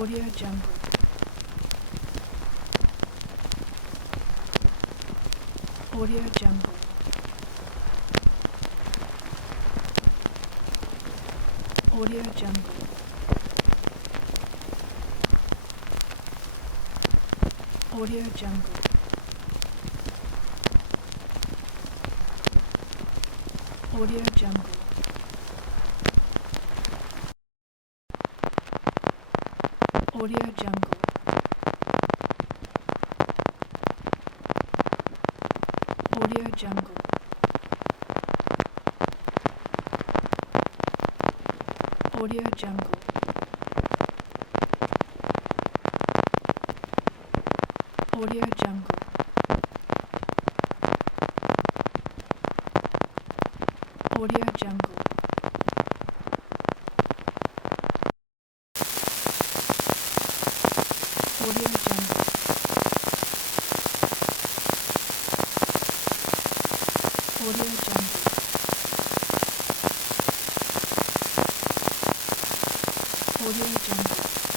Audio Jungle. Audio Jungle. Audio Jungle. Audio Jungle. Audio Jungle. Audio Jungle. Audio Jungle. Audio Jungle. Audio Jungle. Audio Jungle. Audio Jungle. Audio Jungle. Audio Jungle.